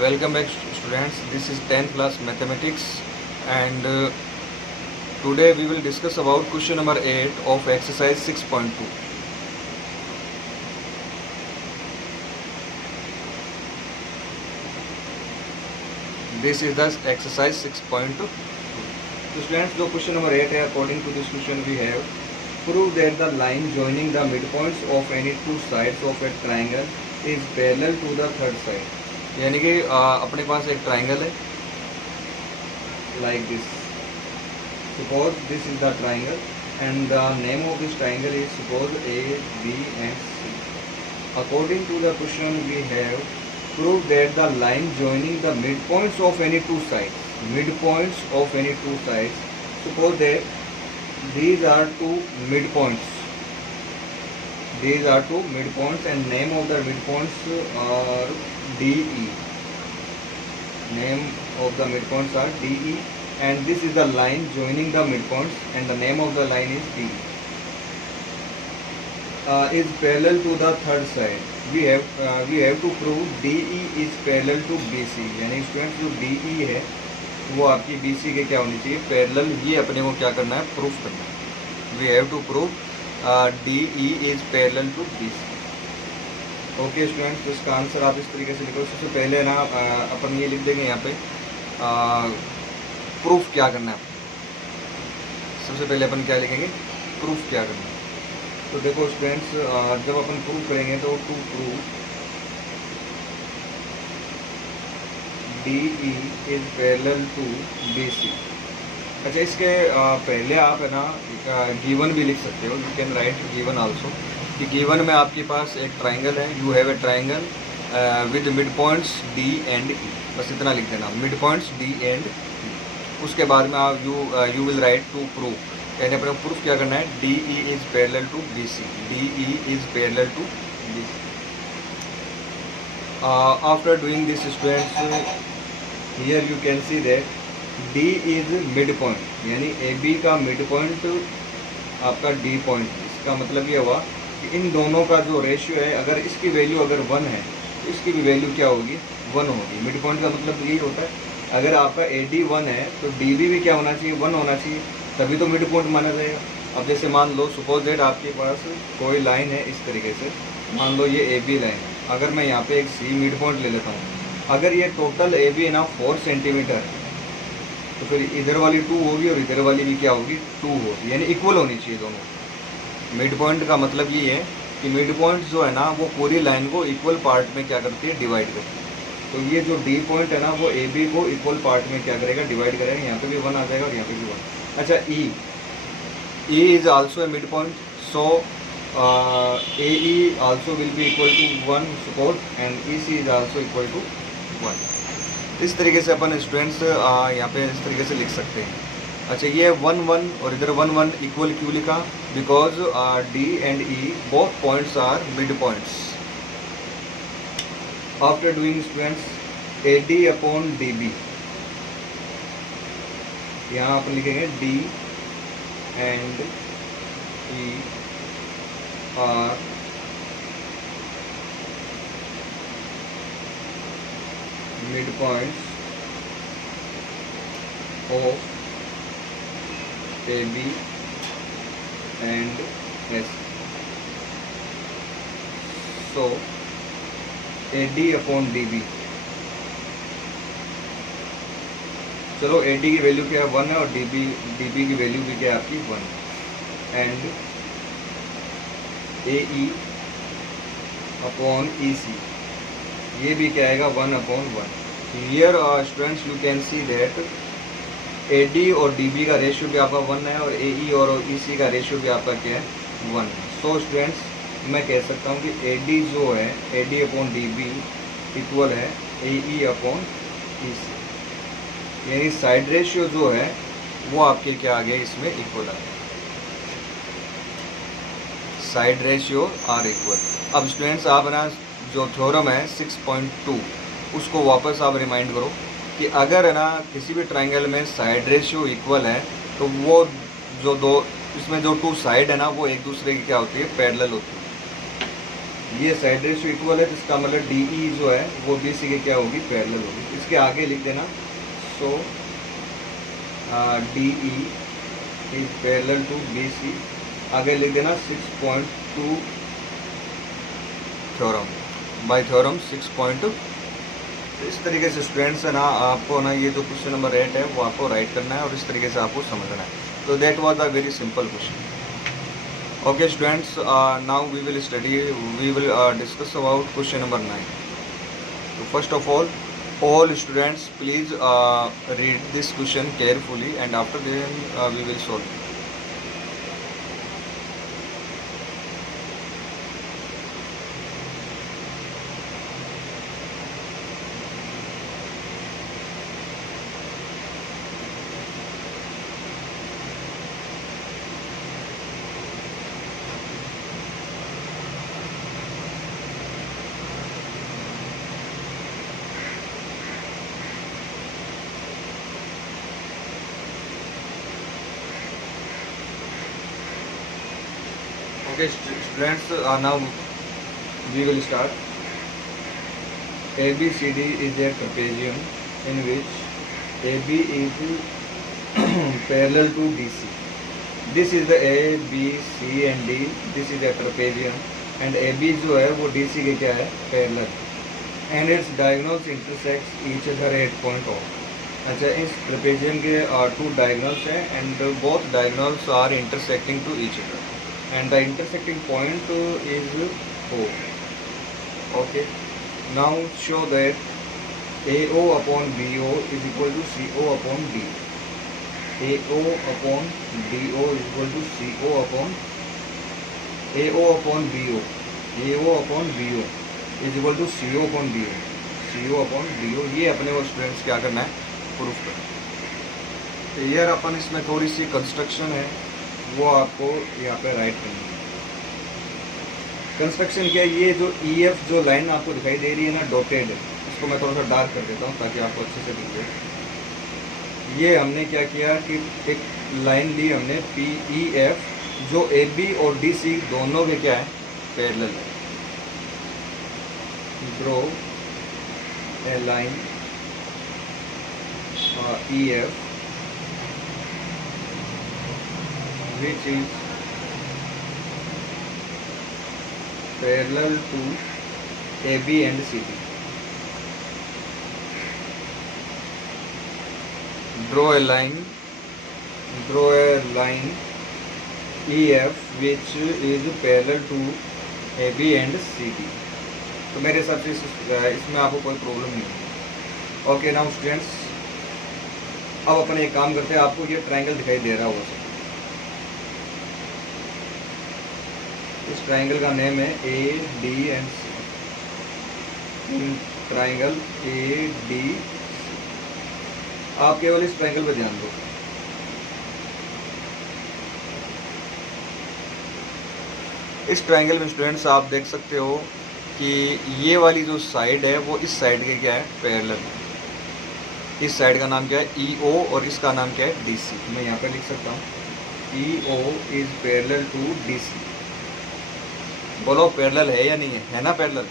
Welcome back students. This is 10th class mathematics and today we will discuss about question number 8 of exercise 6.2. This is the exercise 6.2. So students, जो question number 8 है, according to this question we have prove that the line joining the midpoints of any two sides of a triangle is parallel to the third side. यानी कि अपने पास एक triangle है like this. Suppose this is the triangle and the name of this triangle is suppose A, B and C. According to the question we have prove that the line joining the midpoints of any two sides. Midpoints of any two sides. Suppose that these are two midpoints. These are two midpoints and name of the midpoints are DE. Name of the midpoints are DE and this is the line joining the midpoints and the name of the line is DE. Is parallel to the third side. We have to prove DE is parallel to BC. यानी students जो DE है वो आपकी BC के क्या होनी चाहिए, parallel. ये अपने को क्या करना है, प्रूफ करना है. We have to prove DE is parallel to BC. Okay students, तो इसका आंसर आप इस तरीके से लिखो. सबसे पहले ना अपन ये लिख देंगे यहाँ पे प्रूफ क्या करना है. सबसे पहले अपन क्या लिखेंगे, प्रूफ क्या करना है. तो देखो स्टूडेंट्स, जब अपन प्रूफ करेंगे तो to prove DE is parallel to BC. अच्छा, इसके पहले आप है ना गिवन भी लिख सकते हो. You can write given also. कि गिवन में आपके पास एक ट्राइंगल है. You have a triangle with midpoints D and E. बस इतना लिख देना, midpoints D and E. उसके बाद में आप you will write to prove. यानी अपने प्रूफ क्या करना है, DE is parallel to BC. DE is parallel to BC. After doing this students, here you can see that D is mid point. यानी AB का मिड पॉइंट आपका D point. इसका मतलब ये हुआ कि इन दोनों का जो रेशियो है, अगर इसकी वैल्यू अगर 1 है तो इसकी भी वैल्यू क्या होगी, 1 होगी. मिड पॉइंट का मतलब यही होता है. अगर आपका AD 1 है तो DB भी क्या होना चाहिए, 1 होना चाहिए, तभी तो मिड पॉइंट माना जाएगा. अब जैसे मान लो सपोज दैट आपके पास कोई लाइन है इस तरीके से. मान लो ये AB लाइन है. अगर मैं यहाँ पे एक C मिड पॉइंट ले लेता हूँ. अगर ये टोटल AB है ना 4 सेंटीमीटर है, तो फिर इधर वाली 2 होगी और इधर वाली भी क्या होगी, 2 होगी. यानी इक्वल होनी चाहिए दोनों. मिड पॉइंट का मतलब ये है कि मिड पॉइंट जो है ना वो पूरी लाइन को इक्वल पार्ट में क्या करती है, डिवाइड करती है. तो ये जो D पॉइंट है ना वो AB को इक्वल पार्ट में क्या करेगा, डिवाइड करेगा. यहाँ पे भी 1 आ जाएगा और यहाँ पे भी 1. अच्छा, E is also a midpoint. So AE also will be equal to 1 suppose and EC is also equal to 1. इस तरीके से अपन स्टूडेंट्स यहाँ पे इस तरीके से लिख सकते हैं. अच्छा, ये 1 1 और इधर 1 1 इक्वल क्यों लिखा, because D and E both points are midpoints. After doing students AD upon DB, यहाँ अपन लिखेंगे D and E are midpoints of AB and S. So AD upon DB. चलो AD की वैल्यू क्या है, 1 है, और DB की वैल्यू भी क्या है आपकी, 1. एंड AE अपॉन EC, ये भी क्या आएगा, 1 upon 1. Here students you can see that AD और DB का रेशियो भी आपका 1 है और AE और EC का रेशियो भी आपका क्या है, 1 है. सो स्टूडेंट्स मैं कह सकता हूँ कि AD जो है, AD अपॉन DB इक्वल है AE अपॉन EC. यानी साइड रेशियो जो है वो आपके क्या आ गया, इसमें इक्वल आ गया. Side ratio are equal. अब स्टूडेंट्स आप ना जो थ्योरम है 6.2 उसको वापस आप रिमाइंड करो कि अगर है ना किसी भी ट्राइंगल में साइड रेशियो इक्वल है तो वो जो दो इसमें जो 2 साइड है ना वो एक दूसरे की क्या होती है, पैरेलल होती है. ये साइड रेशियो इक्वल है, तो इसका मतलब डी ई जो है वो बी सी के क्या होगी, पैरेलल होगी। इसके आगे लिख देना, so D E is parallel to B C. आगे लिख देना 6.2 थ्योरम, बाय थ्योरम 6.2। इस तरीके से स्टूडेंट्स है ना, आपको ना ये जो क्वेश्चन नंबर 8 है वो आपको राइट करना है और इस तरीके से आपको समझना है। तो that was a very simple question. Okay students, now we will discuss about question number 9. So first of all students please read this question carefully, and after then we will solve. Okay students, now we will start. ABCD is a trapezium in which AB is parallel to DC. This is the A, B, C and D. This is a trapezium and AB जो है वो DC के क्या है, parallel, and its diagonals intersects each other at point O. अच्छा, इस trapezium के 2 diagonals हैं and both diagonals are intersecting to each other and the intersecting point is O. Okay, now show that AO upon BO is equal to CO upon D. AO upon DO is equal to CO upon AO upon BO. AO upon BO is equal to CO upon DO. CO upon DO, ये अपने वो students क्या करना है, proof करना। तो यार अपन इसमें थोड़ी सी कंस्ट्रक्शन है वो आपको यहाँ पे राइट करनी है। कंस्ट्रक्शन क्या है, ये जो EF जो लाइन आपको दिखाई दे रही है ना, डॉटेड है, इसको मैं थोड़ा सा डार्क कर देता हूँ ताकि आपको अच्छे से दिखे। ये हमने क्या किया कि एक लाइन ली हमने PEF जो AB और DC दोनों के क्या है, पैरेलल है। Draw a line EF which is parallel to AB and CD. Draw a line EF which is parallel to AB and CD. तो मेरे हिसाब से इसमें आपको कोई प्रॉब्लम नहीं है। ओके नाउ स्टूडेंट्स, अब अपन एक काम करते हैं, आपको ये ट्रायंगल दिखाई दे रहा होगा। इस ट्रायंगल का नेम है AD and C। Triangle AD, आप केवल इस ट्रायंगल पर ध्यान दो। इस ट्रायंगल में स्टूडेंट्स आप देख सकते हो कि ये वाली जो साइड है वो इस साइड के क्या है, पैरेलल है। इस साइड का नाम क्या है, EO, और इसका नाम क्या है, DC। मैं यहाँ पे लिख सकता हूँ EO is parallel to DC। बोलो पैरेलल है या नहीं है ना पैरेलल।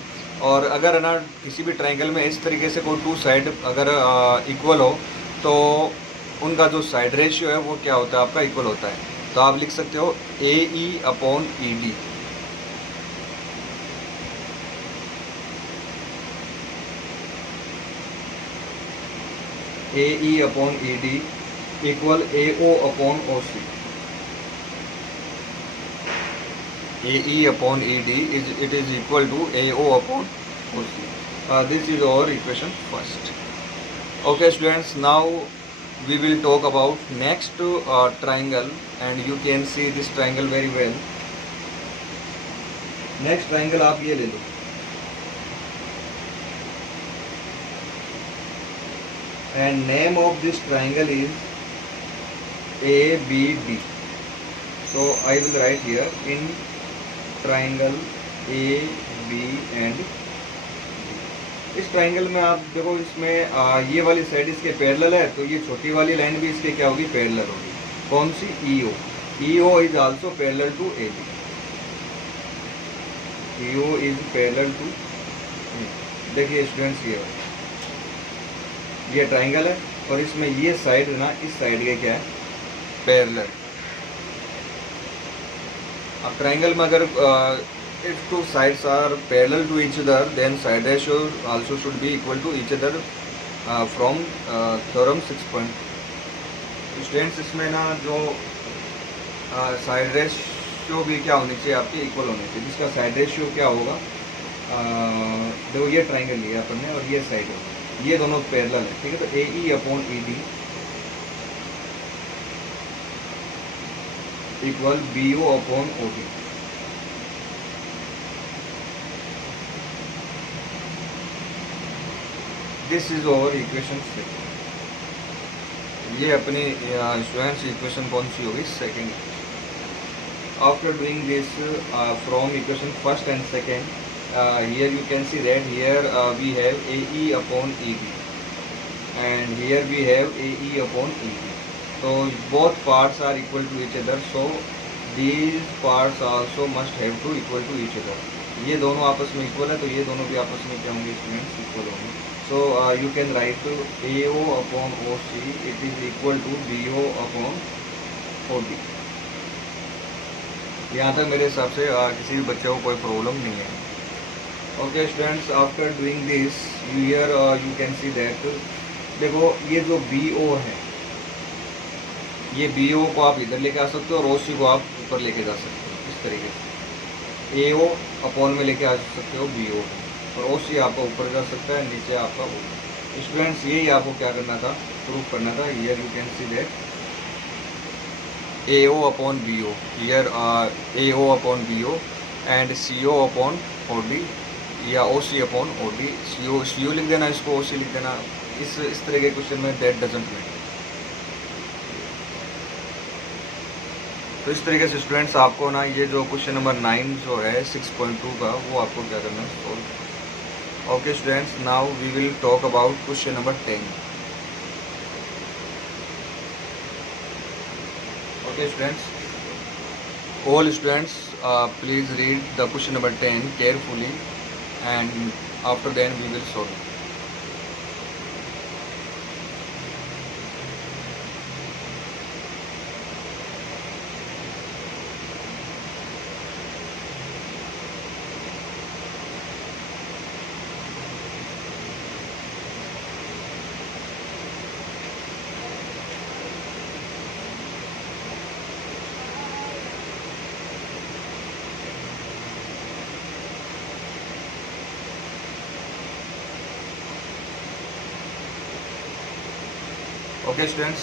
और अगर है ना किसी भी ट्रायंगल में इस तरीके से कोई 2 साइड अगर इक्वल हो तो उनका जो साइड रेशियो है वो क्या होता है, आपका इक्वल होता है। तो आप लिख सकते हो AE upon ED। AE upon ED equal AO upon OC। AE upon ED it is equal to AO upon OC. This is our equation first. Okay students, now we will talk about next triangle, and you can see this triangle very well. Next triangle आप ये ले लो, and name of this triangle is ABD. So I will write here in triangle AB and D। इस triangle में आप देखो, इसमें ये वाली साइड इसके पैरेलल है, तो ये छोटी वाली लाइन भी इसके क्या होगी, पैरेलल होगी। कौन सी, EO। EO is also parallel to AB। EO is parallel to, देखिए स्टूडेंट्स ये ट्राइंगल है और इसमें ये साइड ना इस साइड के क्या है, पैरेलल। अब ट्राइंगल में अगर if two sides are parallel to each other, then side ratio also should be equal to each other from theorem 6 point। Students इसमें ना जो साइड रेशियो भी क्या होनी चाहिए आपकी, इक्वल होनी चाहिए। जिसका साइड रेशियो क्या होगा, देखो ये ट्राइंगल लिया अपन ने और ये साइड होगा, ये दोनों पैरेलल है, ठीक है। तो AE upon ED equal BO upon OD। This is over equation 6। ये अपनी स्टूडेंट्स इक्वेशन कौन सी होगी, second. After doing this from equation first and second, here you can see that here we have AE upon ED and here we have AE upon ED। so both parts are equal to each other, so these parts also must have to equal to each other। ये दोनों आपस में equal है तो ये दोनों भी आपस में क्या होंगे स्टूडेंट्स, इक्वल होंगे। so you can write AO upon OC it is equal to BO upon OD। यहाँ तक मेरे हिसाब से किसी भी बच्चे को कोई प्रॉब्लम नहीं है। Okay students, after doing this here you can see that, देखो ये जो BO है, ये BO को आप इधर लेके आ सकते हो और OC को आप ऊपर लेके जा सकते हो इस तरीके से। AO अपॉन में लेके आ सकते हो BO और OC आपका ऊपर जा सकता है, नीचे आपका ऊपर। स्टूडेंट्स यही आपको क्या करना था, प्रूफ करना था। Here you can see that AO upon BO, here AO upon BO and CO upon OD या OC अपॉन OD। CO लिख देना, इसको OC लिख देना। इस तरह के क्वेश्चन में दैट डजंट मैटर। तो इस तरीके से स्टूडेंट्स आपको ना ये जो क्वेश्चन नंबर 9 जो है 6.2 का, वो आपको क्या करना है, solve. Okay students, now we will talk about question number 10। Okay students, all students please read the question number 10 carefully and after then we will solve it। Okay students,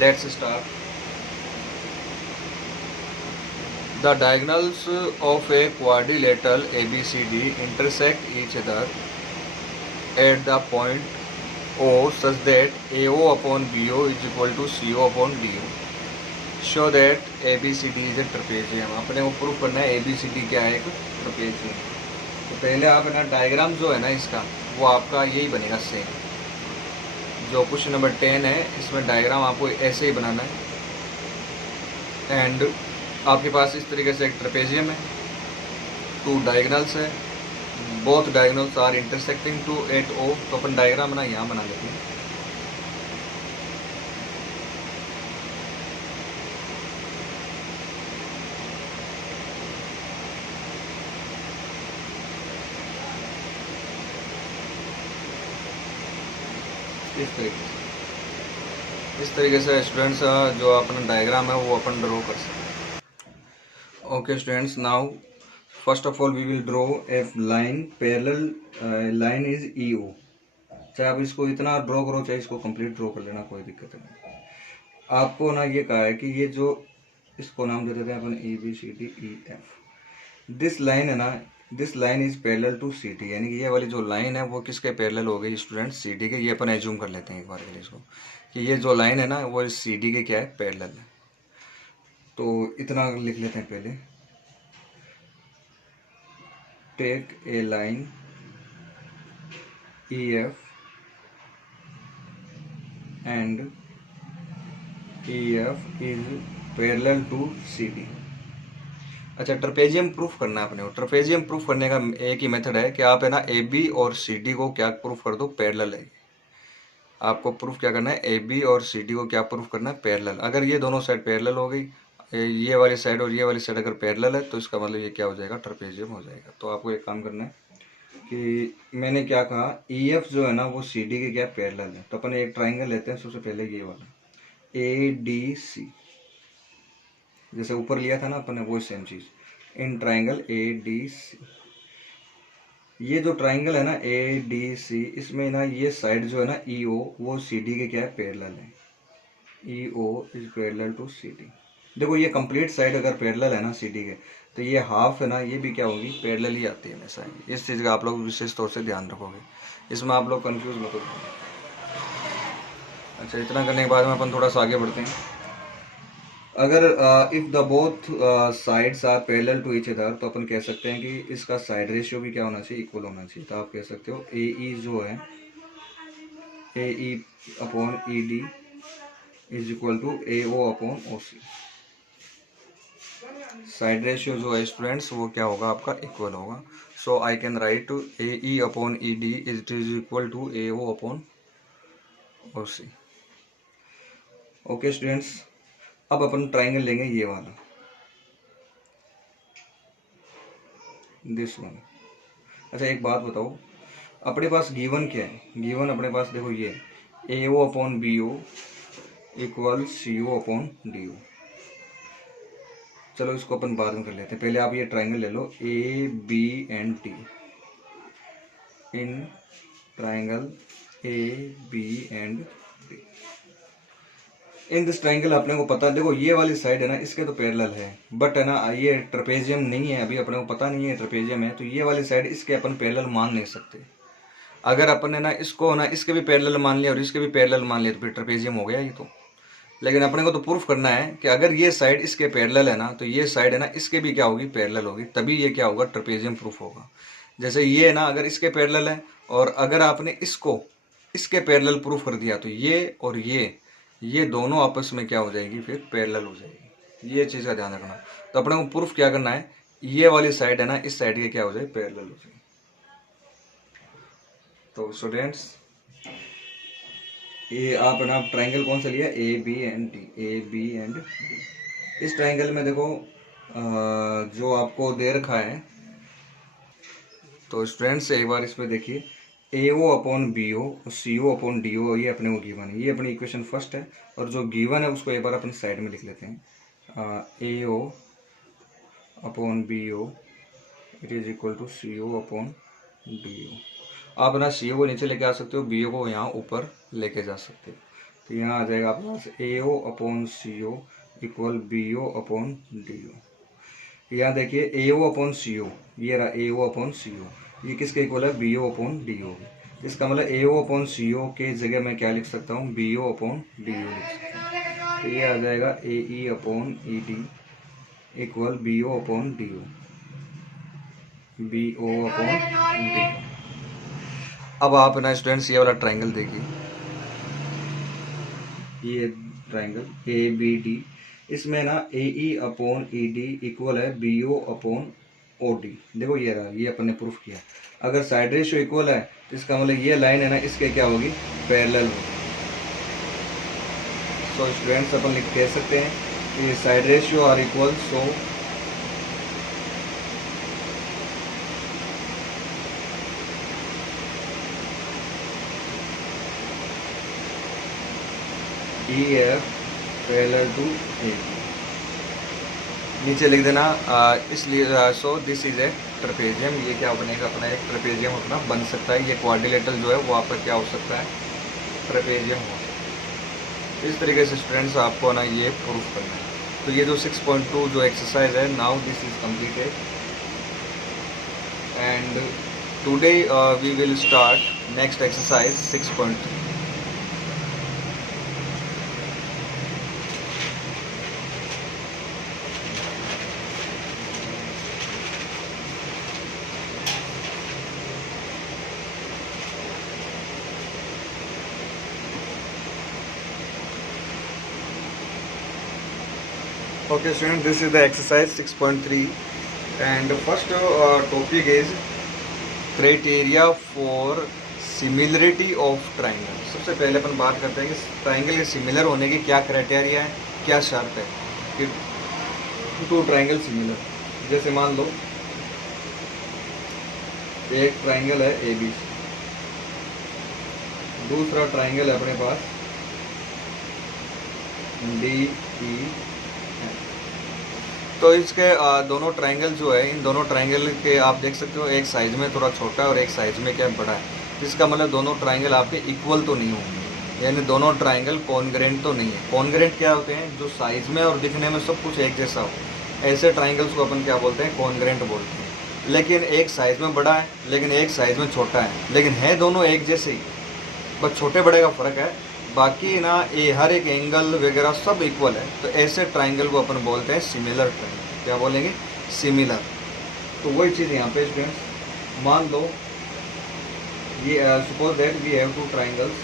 let's start. The diagonals of a quadrilateral ABCD intersect each other at the point O such that AO upon BO is equal to CO upon DO। show that ABCD is a trapezium। अपने को proof करना है ABCD क्या है, एक trapezium. तो पहले आप ना डायग्राम जो है ना इसका, वो आपका यही बनेगा सेम। जो क्वेश्चन नंबर 10 है इसमें डायग्राम आपको ऐसे ही बनाना है। एंड आपके पास इस तरीके से एक ट्रेपेजियम है, 2 डायगोनल्स है, both diagonals are intersecting to at O। तो अपन डायग्राम ना यहाँ बना लेते हैं। इस तरीके से स्टूडेंट्स जो अपना डायग्राम है वो अपन ड्रॉ कर सकते हैं। Okay students, now first of all we will draw a line parallel, line is EO। चाहे आप इसको इतना ड्रॉ करो चाहे इसको कंप्लीट ड्रॉ कर लेना, कोई दिक्कत नहीं। आपको ना ये कहा है कि ये जो, इसको नाम दे देते हैं अपन ABCDEF। दिस लाइन है ना, this line is parallel to CD, यानी कि ये वाली जो लाइन है वो किसके पैरेलल हो गई स्टूडेंट, CD के। ये अपन एज्यूम कर लेते हैं एक बार के लिए इसको, कि ये जो लाइन है ना वो CD के क्या है, पैरेलल है। तो इतना लिख लेते हैं पहले। Take a line EF and EF is parallel to CD। अच्छा, ट्रपेजियम प्रूफ करना है अपने को। ट्रपेजियम प्रूफ करने का एक ही मेथड है कि आप है ना ए बी और सी डी को क्या प्रूफ कर दो, पैरेलल है। आपको प्रूफ क्या करना है, ए बी और सी डी को क्या प्रूफ करना है, पैरेलल। अगर ये दोनों साइड पैरेलल हो गई, ये वाली साइड और ये वाली साइड अगर पैरेलल है, तो इसका मतलब ये क्या हो जाएगा, ट्रपेजियम हो जाएगा। तो आपको एक काम करना है कि मैंने क्या कहा, ई एफ जो है ना वो सी डी के क्या पैरेलल है। तो अपन एक ट्राइंगल लेते हैं, सबसे पहले ये वाला ए डी सी, जैसे ऊपर लिया था ना अपन ने, वो सेम चीज इन ट्राइंगल ए डी सी। ये जो ट्राइंगल है ना ए डी सी, इसमें ना ये साइड जो है ना ई ओ, वो सी डी के क्या है, पैरेलल है। E O is parallel to C D. देखो ये कंप्लीट साइड अगर पैरेलल है ना सी डी के, तो ये हाफ है ना, ये भी क्या होगी, पैरेलल ही आती है हमेशा। इस चीज़ का आप लोग विशेष तौर से ध्यान रखोगे, इसमें आप लोग कंफ्यूज मत हो। अच्छा, इतना करने के बाद में अपन थोड़ा सा आगे बढ़ते हैं। अगर if the both sides are parallel to each other, तो अपन कह सकते हैं कि इसका साइड रेशियो भी क्या होना चाहिए, इक्वल होना चाहिए। तो आप कह सकते हो ए ई जो है, A E upon E D is equal to A O upon O C. Side ratio जो है स्टूडेंट्स वो क्या होगा, आपका इक्वल होगा। So I can write A E upon E D is equal to A O upon O C. Okay students, अब अपन triangle लेंगे ये वाला, दिस वन। अच्छा एक बात बताओ, अपने पास गिवन क्या है, गिवन अपने पास देखो ये A O upon B O equal C O upon D O. चलो इसको अपन बाद में कर लेते हैं, पहले आप ये ट्राइंगल ले लो A B and T. In triangle A B and T, in this triangle अपने को पता, देखो ये वाली साइड है ना इसके तो पैरेलल है, बट है ना ये ट्रपेजियम नहीं है, अभी अपने को पता नहीं है ट्रपेजियम है, तो ये वाली साइड इसके अपन पैरेलल मान नहीं सकते। अगर अपन ने ना इसको ना इसके भी पैरेलल मान लिया और इसके भी पैरेलल मान लिया, तो फिर ट्रपेजियम हो गया ये तो। लेकिन अपने को तो प्रूफ करना है कि अगर ये साइड इसके पैरेलल है ना, तो ये साइड है ना इसके भी क्या होगी, पैरेलल होगी, तभी ये क्या होगा, ट्रपेजियम प्रूफ होगा। जैसे ये है ना, अगर इसके पैरेलल है और अगर आपने इसको इसके पैरेलल प्रूफ कर दिया, तो ये और ये दोनों आपस में क्या हो जाएगी, फिर पैरेलल हो जाएगी। ये चीज़ का ध्यान रखना। तो अपने को प्रूफ क्या करना है, ये वाली साइड है ना इस साइड के क्या हो जाए, पैरेलल हो जाए। तो स्टूडेंट्स ये आप ना ट्राइंगल कौन सा लिया, A B and D, A B and D. इस ट्राइंगल में देखो जो आपको दे रखा है, तो स्टूडेंट्स एक बार इसमें देखिए ए ओ अपॉन बी ओ और सी ओ अपॉन डी ओ, ये अपने को गिवन है, ये अपनी इक्वेशन फर्स्ट है। और जो गिवन है उसको एक बार अपनी साइड में लिख लेते हैं, A O upon B O it is equal to C O upon D O. आप ना सी ओ को नीचे लेके आ सकते हो, बी ओ को यहाँ ऊपर लेके जा सकते हो। तो यहाँ आ जाएगा आपके पास A O upon C O equal B O upon D O. यहाँ देखिए ए ओ अपॉन सी ओ, ये रहा ए ओ अपॉन सी ओ, ये किसके इक्वल है, B O upon D O. इसका मतलब ए ओ अपॉन सी ओ के जगह मैं क्या लिख सकता हूँ, B O upon D O लिख सकता हूँ। तो ये आ जाएगा A E upon E D equal B O upon D O, B O upon D O. अब आप ना स्टूडेंट्स ये वाला ट्राइंगल देखिए, ये ट्राइंगल ए बी डी, इसमें ना A E upon E D equal है B O upon O D. देखो ये रहा, ये अपन ने प्रूफ किया। अगर साइड रेशियो इक्वल है तो इसका मतलब ये लाइन है ना इसके क्या होगी, पैरेलल होगी। सो स्टूडेंट्स अपन लिख कह सकते हैं कि side ratio are equal, so E F parallel to A. नीचे लिख देना इसलिए so this is a trapezium. ये क्या बनेगा, अपना एक ट्रपेजियम अपना बन सकता है। ये क्वाड्रिलेटरल जो है वो आपका क्या हो सकता है, ट्रपेजियम हो सकता है। इस तरीके से स्टूडेंट्स आपको ना ये प्रूफ करना है। तो ये जो 6.2 जो एक्सरसाइज है, now this is completed and today we will start next exercise 6.3। Okay students, this is the exercise 6.3 and first topic is criteria for similarity of triangle. सबसे पहले अपन बात करते हैं कि ट्राइंगल के सिमिलर होने की क्या क्राइटेरिया है, क्या शर्त है कि टू ट्राइंगल सिमिलर। जैसे मान लो एक ट्राइंगल है ए बी, दूसरा ट्राइंगल है अपने पास डी ई। तो इसके दोनों ट्राइंगल जो है, इन दोनों ट्राइंगल के आप देख सकते हो एक साइज में थोड़ा छोटा है और एक साइज में क्या बड़ा है। इसका मतलब दोनों ट्राइंगल आपके इक्वल तो नहीं होंगे, यानी दोनों ट्राइंगल कॉन्ग्रेंट तो नहीं है। कॉन्ग्रेंट क्या होते हैं, जो साइज में और दिखने में सब कुछ एक जैसा हो, ऐसे ट्राइंगल्स को अपन क्या बोलते हैं, कॉन्ग्रेंट बोलते हैं। लेकिन एक साइज में बड़ा है लेकिन एक साइज में छोटा है, लेकिन है दोनों एक जैसे ही, बस छोटे बड़े का फ़र्क है। बाकी ना ये हर एक एंगल वगैरह सब इक्वल है, तो ऐसे ट्राइंगल को अपन बोलते हैं सिमिलर ट्राइंगल। क्या बोलेंगे, सिमिलर। तो वही चीज़ यहाँ पे स्टूडेंट्स मान लो ये suppose that we have two triangles.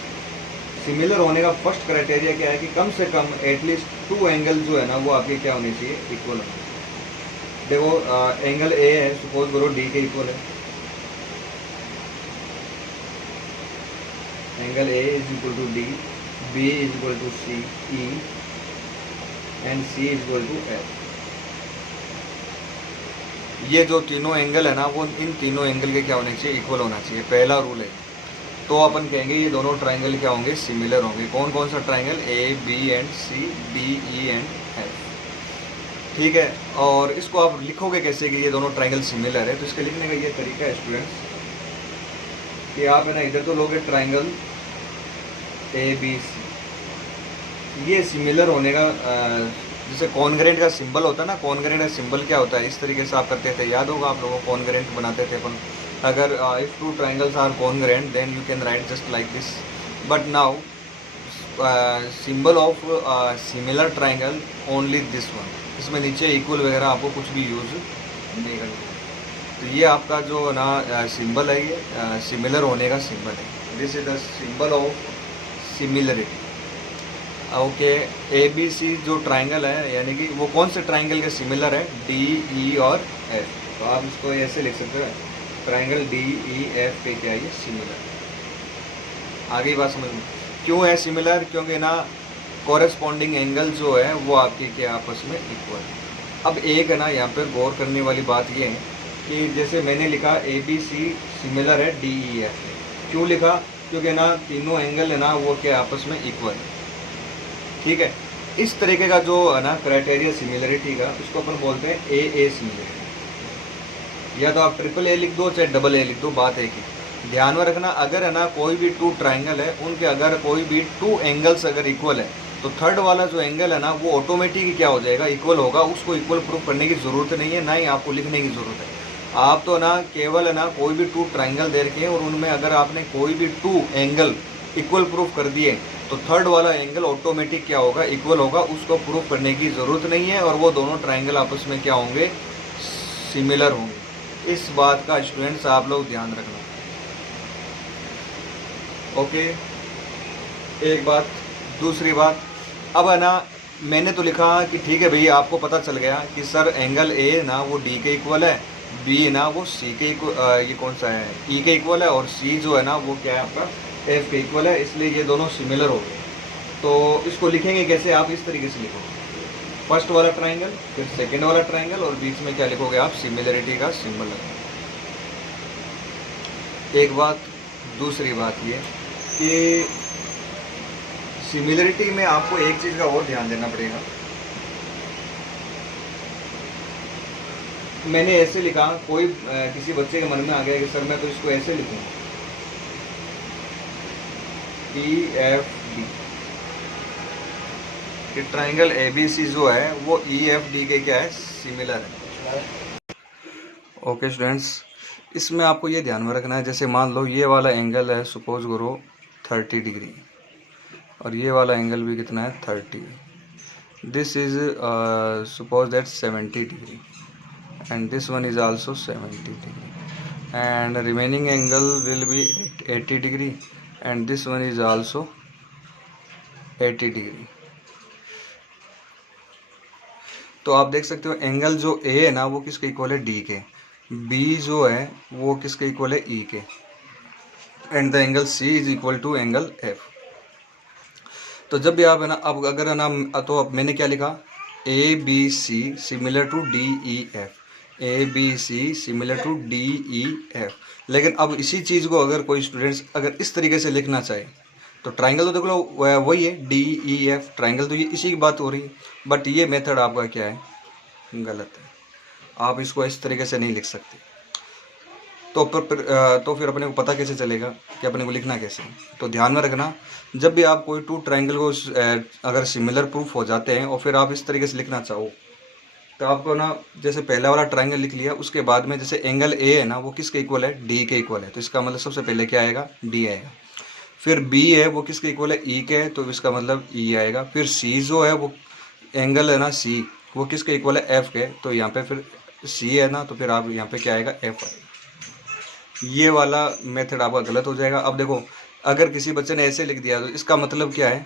Similar होने का फर्स्ट क्राइटेरिया क्या है कि कम से कम एटलीस्ट टू एंगल जो है ना वो आपके क्या होने चाहिए, इक्वल होने चाहिए। देखो एंगल ए है, सपोज करो डी के इक्वल है। Angle A is equal to D, B is equal to C, E and C is equal to F. ये जो तीनों एंगल है ना वो इन तीनों एंगल के क्या होने चाहिए, इक्वल होना चाहिए, पहला रूल है। तो अपन कहेंगे ये दोनों ट्राइंगल क्या होंगे, सिमिलर होंगे। कौन कौन सा triangle, A B and C, D E and F. ठीक है, और इसको आप लिखोगे कैसे कि ये दोनों ट्राइंगल सिमिलर है। तो इसके लिखने का ये तरीका है स्टूडेंट्स कि आप है ना इधर तो लोगे ट्राइंगल ए बी सी, ये सिमिलर होने का जैसे कॉन्ग्रेंट का सिंबल होता है ना, कॉन्ग्रेंट का सिंबल क्या होता है, इस तरीके से आप करते थे, याद होगा आप लोगों को, कॉन्ग्रेंट बनाते थे अपन। अगर if two triangles are congruent then you can write just like this, but now symbol of similar triangle only this one. इसमें नीचे इक्वल वगैरह आपको कुछ भी यूज़ नहीं करना। तो ये आपका जो ना सिंबल है, ये सिमिलर होने का सिंबल है। This is the symbol of similarity. Okay, A B C जो ट्राइंगल है, यानी कि वो कौन से ट्राइंगल के सिमिलर है, डी ई और एफ। तो आप इसको ऐसे लिख सकते हो, ट्राइंगल डी ई एफ पे क्या है, सिमिलर। आगे बात समझ में क्यों है सिमिलर, क्योंकि ना कॉरेस्पॉन्डिंग एंगल जो है वो आपके क्या आपस में इक्वल है। अब एक है ना यहाँ पर गौर करने वाली बात ये है कि जैसे मैंने लिखा ए बी सी सिमिलर है डी ई एफ। क्यों लिखा, क्योंकि ना तीनों एंगल है ना वो क्या आपस में इक्वल है। ठीक है, इस तरीके का जो है ना क्राइटेरिया सिमिलरिटी का, उसको अपन बोलते हैं ए सिमिलरिटी। या तो आप ट्रिपल ए लिख दो चाहे डबल ए लिख दो, बात एक ही। ध्यान में रखना, अगर है ना कोई भी टू ट्राइंगल है, उनके अगर कोई भी टू एंगल्स अगर इक्वल है, तो थर्ड वाला जो एंगल है ना वो ऑटोमेटिक क्या हो जाएगा, इक्वल होगा। उसको इक्वल प्रूफ करने की ज़रूरत नहीं है, ना ही आपको लिखने की ज़रूरत है। आप तो ना केवल है ना कोई भी टू ट्राइंगल दे रखे हैं और उनमें अगर आपने कोई भी टू एंगल इक्वल प्रूफ कर दिए, तो थर्ड वाला एंगल ऑटोमेटिक क्या होगा, इक्वल होगा। उसको प्रूफ करने की ज़रूरत नहीं है, और वो दोनों ट्राइंगल आपस में क्या होंगे, सिमिलर होंगे। इस बात का स्टूडेंट्स आप लोग ध्यान रखना। ओके, एक बात। दूसरी बात, अब है ना मैंने तो लिखा कि ठीक है भैया, आपको पता चल गया कि सर एंगल ए ना वो डी के इक्वल है, बी ना वो सी के ये कौन सा है, ई के इक्वल है, और सी जो है ना वो क्या है आपका एफ के इक्वल है, इसलिए ये दोनों सिमिलर हो गए। तो इसको लिखेंगे कैसे, आप इस तरीके से लिखोगे, फर्स्ट वाला ट्राइंगल फिर सेकंड वाला ट्राइंगल और बीच में क्या लिखोगे आप, सिमिलरिटी का सिंबल लगाओगे। एक बात। दूसरी बात ये कि सिमिलरिटी में आपको एक चीज़ का और ध्यान देना पड़ेगा। मैंने ऐसे लिखा, कोई किसी बच्चे के मन में आ गया कि सर मैं तो इसको ऐसे लिखूँ, ई एफ डी, कि ट्राइंगल ए बी सी जो है वो ई एफ डी के क्या है, सिमिलर है। ओके स्टूडेंट्स, इसमें आपको ये ध्यान में रखना है, जैसे मान लो ये वाला एंगल है, सपोज करो 30 डिग्री, और ये वाला एंगल भी कितना है, 30। This is suppose that 70 degree and this one is also 70 degree, and remaining angle will be 80 degree, and this one is also 80 degree. तो आप देख सकते हो एंगल जो ए है ना वो किसके इक्वल है, डी के, बी जो है वो किसके इक्वल है, ई के, and the angle C is equal to angle F. तो जब भी आप है ना, अब अगर है ना, तो अब मैंने क्या लिखा, A B C similar to D E F, A B C similar to D E F. लेकिन अब इसी चीज़ को अगर कोई स्टूडेंट्स अगर इस तरीके से लिखना चाहे तो ट्राइंगल तो देख लो वही है, डी ई एफ ट्राइंगल, तो ये इसी की बात हो रही है। बट ये मेथड आपका क्या है, गलत है, आप इसको इस तरीके से नहीं लिख सकते। तो फिर अपने को पता कैसे चलेगा कि अपने को लिखना कैसे है? तो ध्यान में रखना, जब भी आप कोई टू ट्राइंगल को अगर सिमिलर प्रूफ हो जाते हैं और फिर आप इस तरीके से लिखना चाहो तो आपको ना, जैसे पहला वाला ट्राइंगल लिख लिया, उसके बाद में जैसे एंगल ए है ना वो किसके इक्वल है, डी के इक्वल है, तो इसका मतलब सबसे पहले क्या आएगा, डी आएगा। फिर बी है वो किसके इक्वल है, ई के, तो इसका मतलब ई आएगा। फिर सी जो है वो एंगल है ना सी, वो किसके इक्वल है, एफ के, तो यहाँ पे फिर सी है ना, तो फिर आप यहाँ पे क्या आएगा, एफ आएगा। ये वाला मेथड आपका गलत हो जाएगा। अब देखो, अगर किसी बच्चे ने ऐसे लिख दिया तो इसका मतलब क्या है